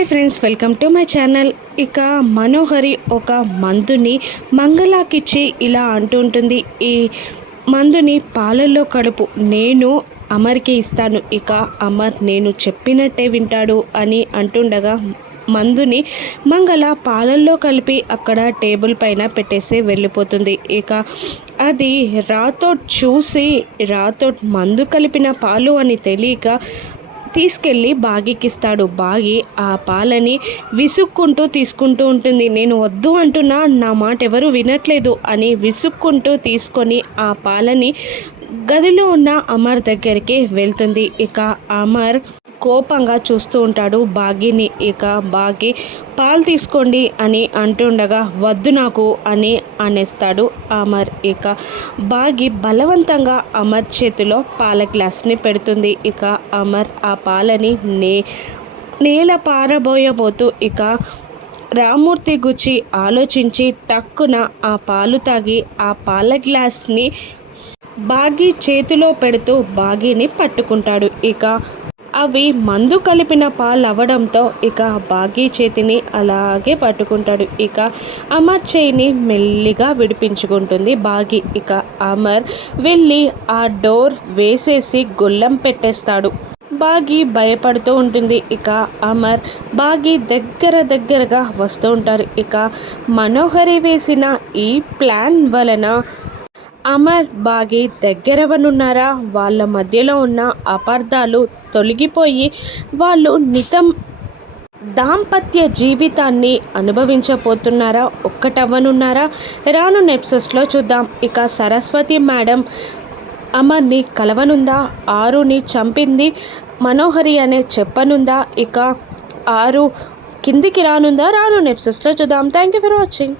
Hi friends, welcome to my channel. ఇక మనోహరి ఒక మందుని మంగళకిచ్చి ఇలా అంటుంటుంది, ఈ మందుని పాలల్లో కడుపు, నేను అమర్కి ఇస్తాను, ఇక అమర్ నేను చెప్పినట్టే వింటాడు అని అంటుండగా మందుని మంగళ పాలల్లో కలిపి అక్కడ టేబుల్ పైన పెట్టేసి వెళ్ళిపోతుంది. ఇక అది రాథోడ్ చూసి, రాథోడ్ మందు కలిపిన పాలు అని తెలియక తీసుకెళ్ళి బాగీకిస్తాడు. బాగి ఆ పాలని విసుక్కుంటూ తీసుకుంటూ ఉంటుంది. నేను వద్దు అంటున్నా, నా మాట ఎవరు వినట్లేదు అని విసుక్కుంటూ తీసుకొని ఆ పాలని గదిలో ఉన్న అమర్ దగ్గరికి వెళ్తుంది. ఇక అమర్ కోపంగా చూస్తూ ఉంటాడు బాగిని. ఇక బాగి పాలు తీసుకోండి అని అంటుండగా వద్దు నాకు అని అనేస్తాడు అమర్. ఇక బాగి బలవంతంగా అమర్ చేతిలో పాల గ్లాస్ని పెడుతుంది. ఇక అమర్ ఆ పాలని నేల పారబోయబోతూ ఇక రామూర్తి గుచ్చి ఆలోచించి టక్కున ఆ పాలు తాగి ఆ పాల గ్లాస్ని బాగి చేతిలో పెడుతూ బాగిని పట్టుకుంటాడు. ఇక అవి మందు కలిపిన పాలు అవ్వడంతో ఇక బాగి చేతిని అలాగే పట్టుకుంటాడు. ఇక అమర్ చేయిని మెల్లిగా విడిపించుకుంటుంది బాగి. ఇక అమర్ వెళ్ళి ఆ డోర్ వేసేసి గొల్లం పెట్టేస్తాడు. బాగి భయపడుతూ ఉంటుంది. ఇక అమర్ బాగి దగ్గరగా వస్తూ ఉంటారు. ఇక మనోహరి వేసిన ఈ ప్లాన్ వలన అమర్ బాగి దగ్గరవనున్నారా, వాళ్ళ మధ్యలో ఉన్న అపార్థాలు తొలగిపోయి వాళ్ళు దాంపత్య జీవితాన్ని అనుభవించబోతున్నారా, ఒక్కటవ్వనున్నారా, రాను ఎపిసోడ్స్లో చూద్దాం. ఇక సరస్వతి మేడం అమర్ని కలవనుందా, ఆరుని చంపింది మనోహరి అనే చెప్పనుందా, ఇక ఆరు కిందికి రానుందా, రాను ఎపిసోడ్స్లో చూద్దాం. Thank you for watching.